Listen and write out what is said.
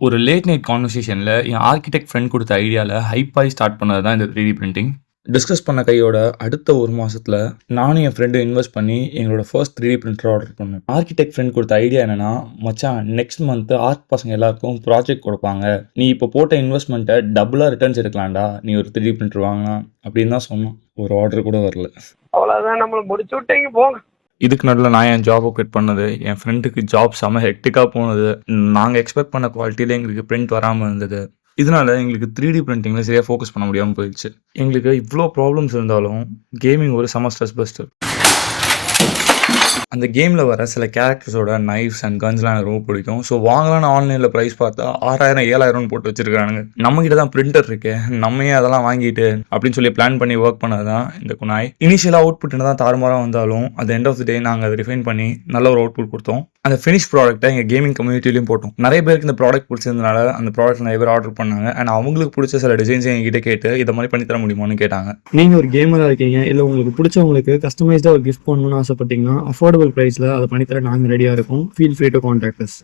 ஒரு late night கான்வர்சேஷன்ல என் architect friend குடுத்த ஐடியால ஹைப் ஆயி ஸ்டார்ட் பண்ணது தான் இந்த 3D பிரிண்டிங். டிஸ்கஸ் பண்ண கையோட அடுத்த 1 மாசத்துல நானும் என் ஃப்ரெண்டும் இன்வெஸ்ட் பண்ணி எங்களோட ஃபர்ஸ்ட் 3D பிரிண்டர் ஆர்டர் பண்ணேன். ஆர்க்கிடெக்ட் ஃப்ரெண்ட் குடுத்த ஐடியா என்னன்னா, "மச்சான் நெக்ஸ்ட் மந்த் ஆர்க் பசங்க எல்லாருக்கும் ப்ராஜெக்ட் குடுப்பாங்க. நீ இப்போ போட்ட இன்வெஸ்ட்மெண்ட்ட டபுளா ரிட்டர்ன்ஸ் எடுக்கலாம்டா. நீ ஒரு 3D பிரிண்டர் வாங்குனா" அப்படின்னு தான் சொன்னான். ஒரு ஆர்டர் கூட வரல. அவ்வளவுதான், நம்மள முடிச்சு விட்டீங்க போங்க. இதுக்கு நடுவுல நான் என் ஜாப குவிட் பண்ணது, என் ஃப்ரெண்டுக்கு ஜாப் செம ஹெக்டிக்கா போனது, நாங்க எக்ஸ்பெக்ட் பண்ண குவாலிட்டில எங்களுக்கு பிரிண்ட் வராம இருந்தது. இதனால எங்களுக்கு 3D பிரிண்டிங்ல சரியா ஃபோக்கஸ் பண்ண முடியாம போயிடுச்சு. எங்களுக்கு இவ்ளோ ப்ராப்ளம்ஸ் இருந்தாலும், கேமிங் ஒரு செம ஸ்ட்ரெஸ் பஸ்டர். அந்த கேம்ல வர சில கேரக்டர்ஸோட நைஃப்ஸ் அண்ட் கன்ஸ்லாம் எனக்கு ரொம்ப பிடிக்கும். ஸோ வாங்கலாம்னு ஆன்லைன்ல பிரைஸ் பார்த்தா 6000 7000ன்னு போட்டு வச்சிருக்கானுங்க. நம்மகிட்ட தான் பிரிண்டர் இருக்கே, நம்ம ஏன் அதெல்லாம் வாங்கிட்டு அப்படின்னு சொல்லி பிளான் பண்ணி ஒர்க் பண்ணது தான் இந்த குனாய். இனிஷியலா அவுட்புட் என்னதான் தாறுமாறா வந்தாலும், அட் எண்ட் ஆஃப் தி டே நாங்க அதை ரிஃபைன் பண்ணி நல்ல ஒரு அவுட்புட் கொடுத்தோம். அந்த ஃபினிஷ் ப்ராடக்ட்டை எங்கள் கேமிங் கம்யூனிட்டிலையும் போட்டோம். நிறைய பேருக்கு இந்த ப்ராடக்ட் பிடிச்சிருந்தனால அந்த ப்ராடக்ட் நிறைய பேர் ஆர்டர் பண்ணாங்க. அண்ட் அவங்களுக்கு பிடிச்ச சில டிசைன்ஸை எங்ககிட்ட கேட்டு இதை மாதிரி பண்ணி தர முடியுமான்னு கேட்டாங்க. நீங்க ஒரு கேமரா இருக்கீங்க, இல்ல உங்களுக்கு பிடிச்சவங்களுக்கு கஸ்டமைஸ்டா ஒரு கிஃப்ட் பண்ணணும்னு ஆசைப்பட்டீங்கன்னா, அஃபோர்டபுள் பிரைஸ்ல அதை பண்ணித்தர நாங்க ரெடியா இருக்கோம். Feel free to contact as.